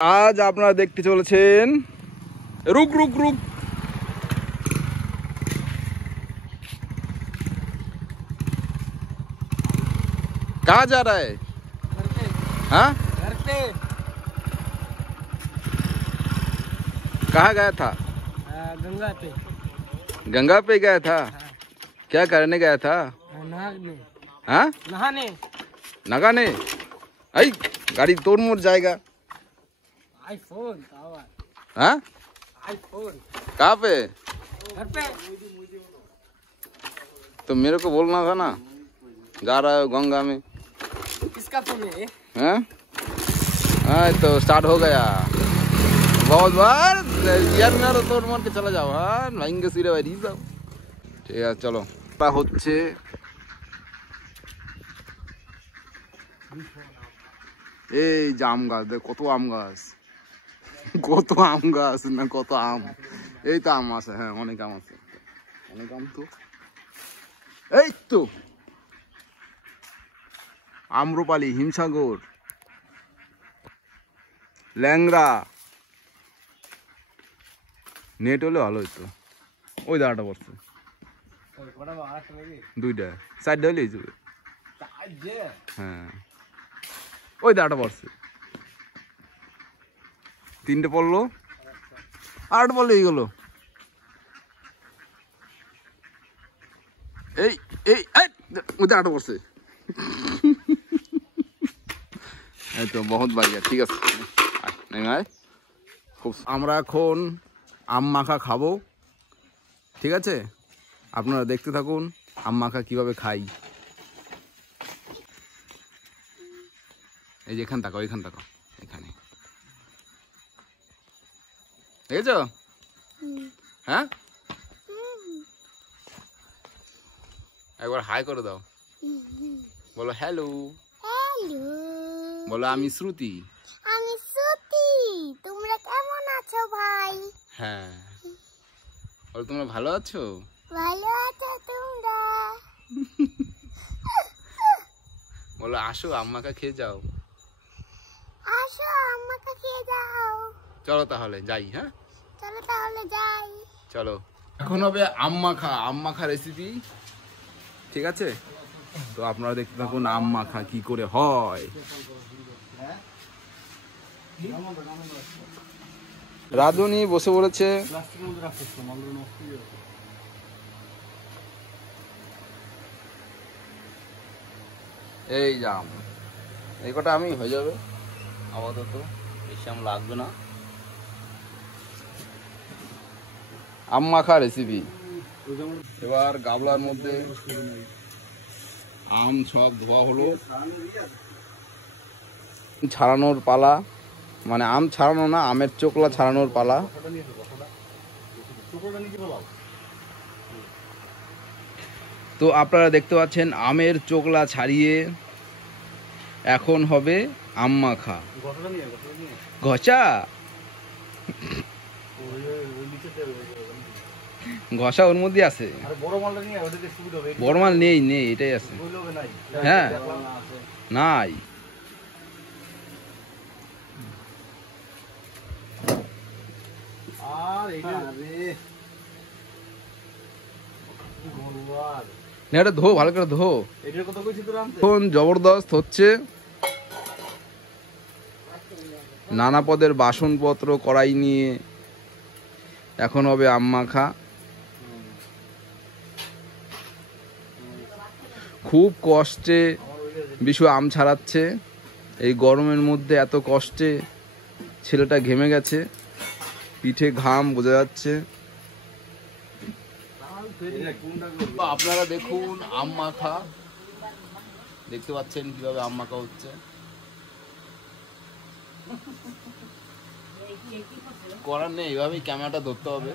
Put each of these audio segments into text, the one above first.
आज আপনারা দেখতে চলেছেন रुक रुक रुक कहाँ जा रहा है? हाँ घर पे। कहाँ गया था? गंगा पे। गंगा पे गया था। क्या करने गया था? नहाने। हाँ नहाने। नगाने आई गाड़ी तोड़ मोड़ जाएगा। आईफोन। हाँ आईफोन। कहाँ पे? घर पे। तो मेरे को बोलना था ना, जा रहा है गंगा में। किसका फोन है? हाँ हाँ तो स्टार्ट हो गया। बहुत बार यार मेरा तोड़ मोड़ के चला जाओ। हाँ महंगे सिरे भाई सब ठीक है चलो হচ্ছে এই জাম গাছ দেখ কত আম গাছ না কত আম এই তো আম আছে। হ্যাঁ অনেক আম আছে অনেক আম তো এই তো আম্রপালি হিমসাগর ল্যাংড়া নেট হলে ভালো হইতো। ওই দাঁড়াটা পড়ছে দুইটা চারটা হলে যাবে। হ্যাঁ ওই দাঁড়াটা পড়ছে তিনটে পড়লো আট পড়লো এই গেলো। এই এই ওই দাঁড়াটা পড়ছে এই তো বহুত বাড়িয়া ঠিক আছে। খুব আমরা এখন আম মাখা খাবো ঠিক আছে, আপনারা দেখতে থাকুন আম মাখা কিভাবে খাই। এই যে এখান তাকাও এখান তাকাও এখানে দেখেছ? হ্যাঁ একবার হাই করে দাও, বলো হ্যালো। বলো আমি শ্রুতি। আমি শ্রুতি। তোমরা কেমন আছো ভাই? হ্যাঁ বলো তোমরা ভালো আছো? ভালো আছো তোমরা? বলো আসো আম্মাকে খেয়ে যাও। আসো আম্মাকে খেয়ে যাও। চলো তাহলে যাই। হ্যাঁ চলো তাহলে যাই। চলো এখন হবে আম মাখা রেসিপি ঠিক আছে। তো আপনারা দেখতে থাকুন আম মাখা কি করে হয়। রাধুনি বসে পড়েছে। এই জাম এই কটা আমি হয়ে যাবে আপাতত, বেশি আম লাগবে না। আম মাখা রেসিপি। এবার গাবলার মধ্যে আম সব ধোয়া হলো, ছাড়ানোর পালা, মানে আম ছাড়ানো না আমের চোকলা ছাড়ানোর পালা। তো আপনারা দেখতে পাচ্ছেন আমের চোকলা ছাড়িয়ে এখন হবে আম মাখা। ঘষা ঘষা ওর মধ্যে আছে, বড় মাল নেই এটাই আছে। হ্যাঁ নাই এটা ধো ভালো করে ধো। এখন জবরদস্ত হচ্ছে, নানা পদের বাসনপত্র কড়াই নিয়ে এখন হবে আম মাখা। খুব কষ্টে বিশু আম ছাড়াচ্ছে, এই গরমের মধ্যে এত কষ্টে ছেলেটা ঘেমে গেছে, পিঠে ঘাম বোঝা যাচ্ছে। আপনারা দেখুন আম মাখা, দেখতে পাচ্ছেন কিভাবে আম মাখা হচ্ছে। করার নেই, এইভাবেই ক্যামেরাটা ধরতে হবে।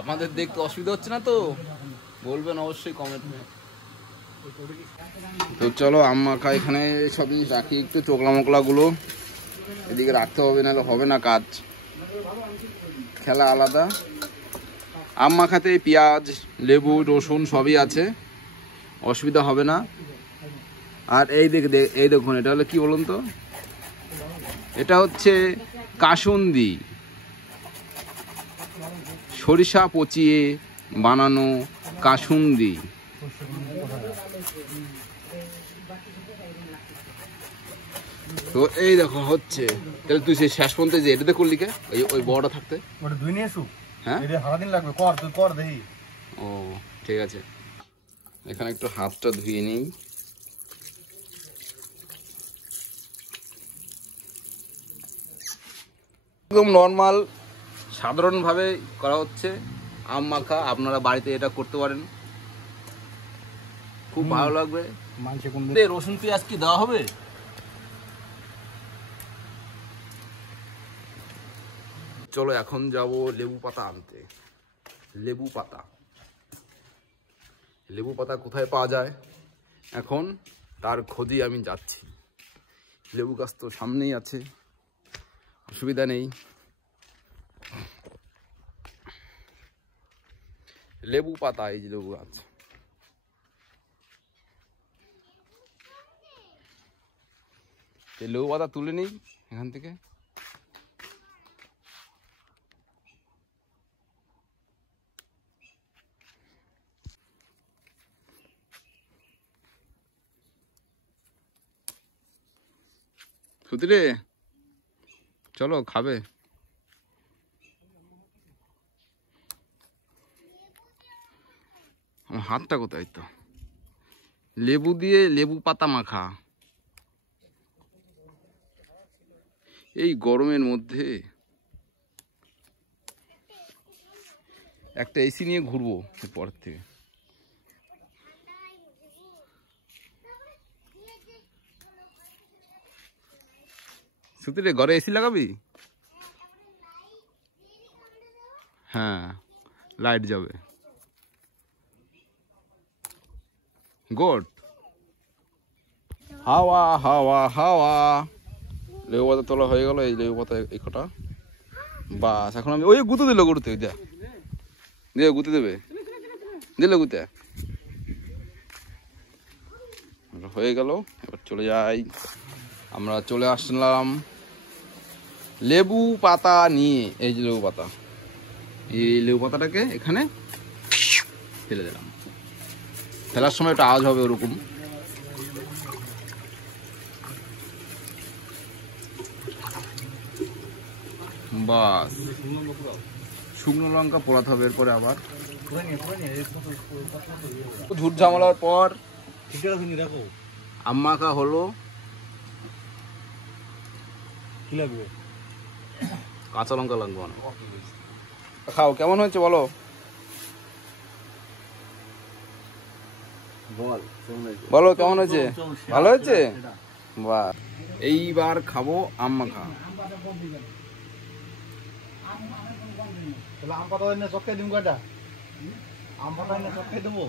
আপনাদের দেখতে অসুবিধা হচ্ছে না তো বলবেন অবশ্যই কমেন্টে। তো চলো আম মাখা এখানে সব জিনিস রাখি, একটু চোকলা মোকলা গুলো এদিকে রাখতে হবে, নাহলে হবে না কাজ, খেলা আলাদা। আম মাখাতে পেঁয়াজ লেবু রসুন সবই আছে, অসুবিধা হবে না। আর এই দেখুন এটা হলো কি বলুন তো, এটা হচ্ছে কাসুন্দি, সরিষা পচিয়ে বানানো কাসুন্দি। তো এই দেখো হচ্ছে। তাহলে তুই সেই শেষ পর্যন্ত যে এটাতে করলি কে, ওই বড়টা থাকতে ওটা ধুই নিয়ে এসু। হ্যাঁ এটা সারাদিন লাগবে, কর তুই কর দেখি। ও ঠিক আছে, এখানে একটু হাতটা ধুয়ে নিই। একদম নর্মাল সাধারণভাবে করা হচ্ছে আম মাখা। আপনারা বাড়িতে এটা করতে পারেন, খুব ভালো লাগবে। মাংসে কোন রসুন পেঁয়াজ কি দেওয়া হবে? চলো এখন যাব লেবু পাতা আনতে। লেবু পাতা, লেবু পাতা কোথায় পাওয়া যায় এখন তার খোঁজে আমি যাচ্ছি। লেবু গাছ তো সামনেই আছে, অসুবিধা নেই। লেবু পাতা, এই যে লেবু গাছ। এই লেবু পাতা তুলে নিই এখান থেকে। সুতিরে চলো খাবে। আমার হাতটা কোথায়? তো লেবু দিয়ে লেবু পাতা মাখা এই গরমের মধ্যে। একটা এসি নিয়ে ঘুরবো পরের থেকে। সুতিরে ঘরে এসি লাগাবি? হ্যাঁ লাইট যাবে। গুড। হাওয়া হাওয়া হাওয়া। লেবু পাতা তোলা হয়ে গেল। এই লেবু পাতা এই কটা বাস। এখন আমি ওই গুঁতো দিল, গুঁড়তে যা দিয়ে গুঁতে দেবে, দিল গুঁতে হয়ে গেল। এবার চলে যাই। আমরা চলে আসলাম লেবু পাতা নিয়ে। এই যে লেবু পাতা, এই লেবু পাতাটাকে এখানে ফেলে দিলাম। ফেলার সময় একটা আওয়াজ হবে ওরকম। বাস, শুকনো লঙ্কা পোড়াতে হবে এরপরে আবার। ঝুট ঝামেলার পর আম মাখা হলো। কি লাগবে? কাঁচা লঙ্কা লাগবে না। খাও, কেমন হয়েছে বলো? বলো কেমন হয়েছে? ভালো হয়েছে? বাহ, এইবার খাবো আম মাখা। তাহলে আম পাতা এনে চক্কে দিব কয়টা? আম পাতা এনে চক্কে দেবো।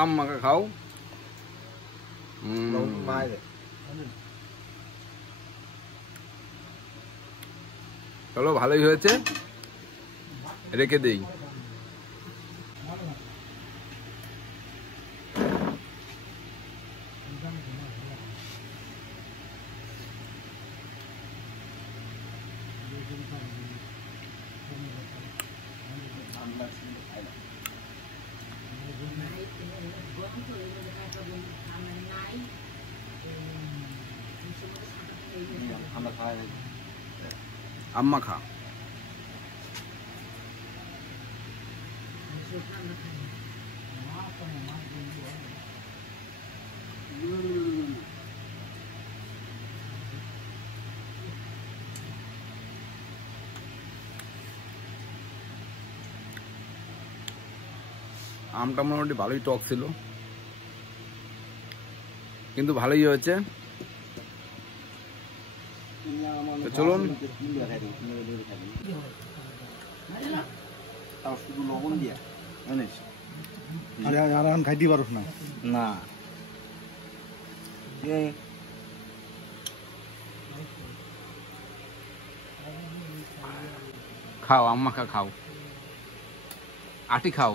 আম মাখা খাও। চলো, ভালোই হয়েছে, রেখে দেই। আম মাখা আমটা মোটামুটি ভালোই টক ছিল, কিন্তু ভালোই হয়েছে। চলুন, শুধু লবণ দিয়া জানিস? আরে আর এখন খাইতে পারছ না? না, খাও আম মাখা খাও। আটি খাও,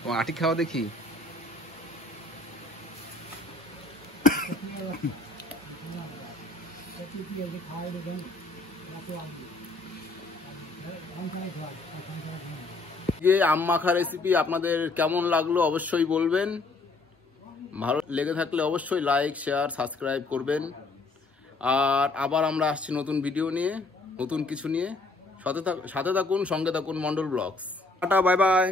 তোমার আটি খাওয়া দেখি। আম মাখা রেসিপি আপনাদের কেমন লাগলো অবশ্যই বলবেন। ভালো লেগে থাকলে অবশ্যই লাইক, শেয়ার, সাবস্ক্রাইব করবেন। আর আবার আমরা আসছি নতুন ভিডিও নিয়ে, নতুন কিছু নিয়ে। সাথে থাকুন, সঙ্গে থাকুন Mondal blogs. Tata, bye by.